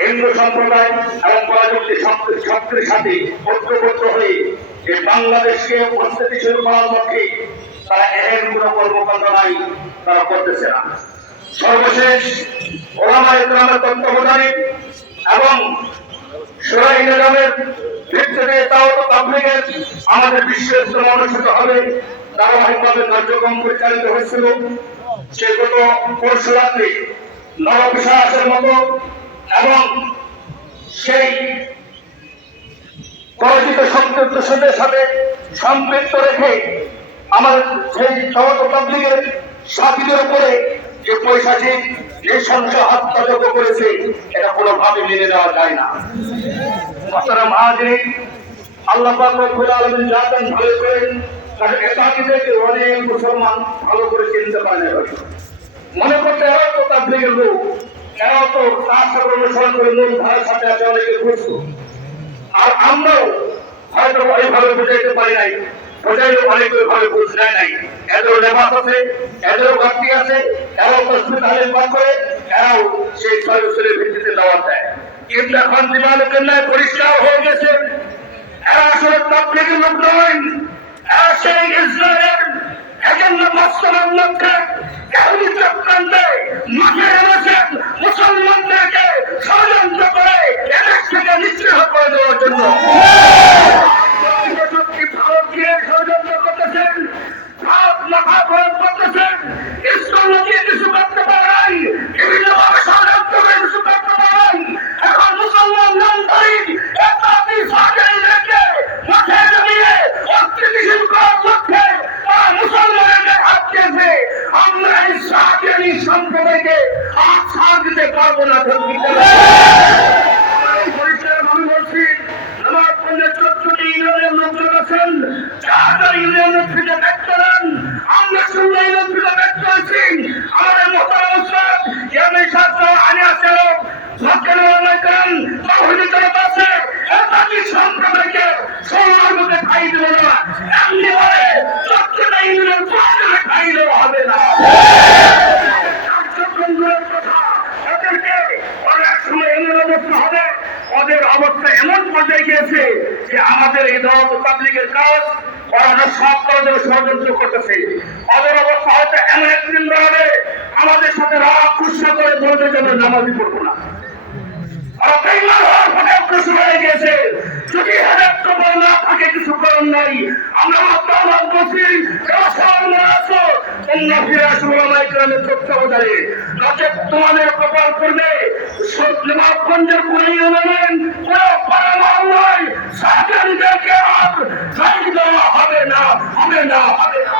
হিন্দু সম্প্রদায় এবং পরাশক্তি শক্তির সাথে ঐক্যবদ্ধ হয়ে এই বাংলাদেশকে অস্থিতিশীল করার লক্ষ্যে তারা এর কোনো কর্মকাণ্ড নাই, তারা করতেছে না। সর্বশেষ ওলামায়ে কেরামের তত্ত্বাবধানে এবং শরঈ নিজামের ভিত্তিতে দাওয়াত ও তাবলীগের আমাদের বিশ্ব ইজতেমা অনুষ্ঠিত হবে। ধারাবাহিকভাবে কার্যক্রম পরিচালিত হয়েছিল। সে গত পরশু রাত্রে নববিশ্বাসের মতো এবং সেই পরাজিত শক্তির সাথে সম্পৃক্ত রেখে আমাদের সেই দাওয়াত ও তাবলীগের সাথীদের উপরে যে পৈশাচিক নৃশংস হত্যাযজ্ঞ করেছে, এটা কোনোভাবে মেনে নেওয়া যায় না। মুহতারাম হাজিরিন, আল্লাহ পাক রব্বুল আলামিন জানেন ভালো করে, কারণ একাকীদেরকে অনেক মুসলমান ভালো করে চিনতে পারে না। মনে করতে এরাও তো তাবলীগের লোক, এরাও তো তার সাথে অনুসরণ করে মূল ধারার সাথে আছে, অনেকে বুঝতো। আর আমরাও হয়তো এইভাবে বুঝাইতে পারি নাই, বোঝাইলে অনেকে ভাবে বুঝ নেয় নাই। এদেরও লেবাস আছে, এদেরও ঘাটতি আছে, এরাও তসবিহ তাহলিল পাঠ করে, এরাও সেই সর্বস্বের ভিত্তিতে দাওয়াত দেয়। কিন্তু এখন দিবালোকের ন্যায় পরিষ্কার হয়ে গেছে, এরা আসলে তাবলীগের লোক নয়, এরা সেই ইসরায়েলের এজেন্ডা বাস্তবায়ন লক্ষ্যে এহুদি চক্রান্তে মাঠে এনেছেন মুসলমানদেরকে ষড়যন্ত্র করে এদেশ থেকে নিশ্চিহ্ন করে দেওয়ার জন্য। ভারত দিয়ে ষড়যন্ত্র করতেছেন, ভারত মাথা গরম করতেছেন, ইসলাম দিয়ে কিছু করতে পারে নাই, বিভিন্নভাবে ষড়যন্ত্র করে কিছু করতে পারে নাই। এখন মুসলমান নামধারী একাকী সাহায্যকে মাঠে জমিয়ে অস্থিতিশীল করার লক্ষ্যে তারা মুসলমানদের হাত দিয়েছে। আমরা এই সাহায্যী সম্প্রদায়কে আর ছাড় দিতে পারবো না। পরিষ্কারভাবে বলছি, আমার পঞ্চায়েত 14টি ইউনিয়নের লোকজন আছেন, 4 ইউনিয়নের থেকে ব্যক্ত নেন, আমরা 16 ইউনিয়ন থেকে ব্যক্ত হয়েছি। আমাদের মোহতারাম উস্তাদ ইয়ামি ছাত্র আনি আছে সম্প্রদায়কে সোনার মধ্যে খাই দেবো না, এমনি বলে 14টা ইউনিয়ন খাই দেওয়া হবে না। কার্যক্রমগুলোর কথা ওদেরকে অনেক সময় এমন অবস্থা হবে, ওদের অবস্থা এমন পর্যায়ে গিয়েছে যে আমাদের এই দাওয়াত ও তাবলীগের কাজ ওরা সব কাজের ষড়যন্ত্র করতেছে। ওদের অবস্থা হয়তো এমন একদিন দাঁড়াবে আমাদের সাথে রাগ কুৎসা করে বলতে যাবে নামাজি পড়বো না। যদি হেদায়েত কবুল না থাকে কিছু করার নাই। আমরা আহ্বান করছি, তোমরা ফিরে আসো ওলামায়ে কেরামের তত্ত্বাবধানে, নচেৎ তোমাদের কপাল করবে নেমাজগঞ্জের কোন ইউনিয়ন, কোন পাড়া মহল্লায় সাহায্যীদেরকে আর দেওয়া হবে না, হবে না, হবে না।